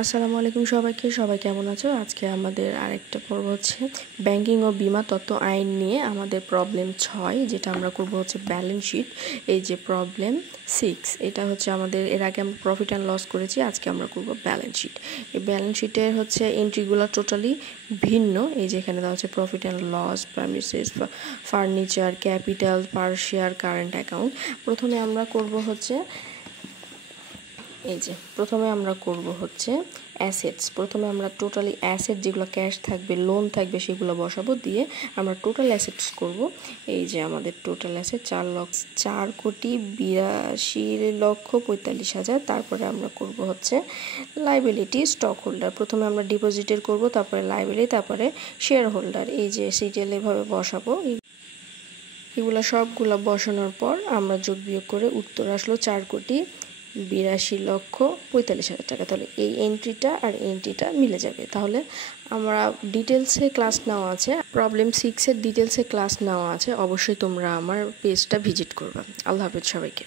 আসসালামু আলাইকুম সবাইকে। সবাই কেমন আছো? আজকে আমাদের আরেকটা পর্ব হচ্ছে ব্যাংকিং ও বীমা তত্ত্ব আইন নিয়ে আমাদের প্রবলেম 6, যেটা আমরা করব হচ্ছে ব্যালেন্স শিট। এই যে প্রবলেম 6, এটা হচ্ছে আমাদের এর আগে আমরা প্রফিট অ্যান্ড লস করেছি, আজকে আমরা করব ব্যালেন্স শিট। এই ব্যালেন্স শিটের হচ্ছে এন্ট্রিগুলো টোটালি ভিন্ন। এই যে এখানে দেওয়া হচ্ছে profit and loss, premises, furniture, capital, per share, current account. প্রথমে আমরা করব হচ্ছে অ্যাসেটস। প্রথমে আমরা টোটালি অ্যাসেট যেগুলো ক্যাশ থাকবে, লোন থাকবে, সেগুলো বসাবো, দিয়ে আমরা টোটাল অ্যাসেটস করব। এই যে আমাদের টোটাল অ্যাসেট 4,82,43,45,000। তারপরে আমরা করব হচ্ছে লাইবিলিটি, স্টক হোল্ডার। প্রথমে আমরা ডিপোজিটের করব, তারপরে লাইবিলিটি, তারপরে শেয়ার হোল্ডার। এই যে সিরিয়াল এভাবে বসাবো। এগুলো সবগুলো বসানোর পর আমরা যোগ বিয়োগ করে উত্তর আসলো 4,82,43,45,000 টাকা। তাহলে এই এন্ট্রিটা আর এন্ট্রিটা মিলে যাবে। তাহলে আমরা ডিটেলসে ক্লাস নেওয়া আছে, প্রবলেম 6-এর ডিটেলসে ক্লাস নেওয়া আছে। অবশ্যই তোমরা আমার পেজটা ভিজিট করবে। আল্লাহ হাফেজ সবাইকে।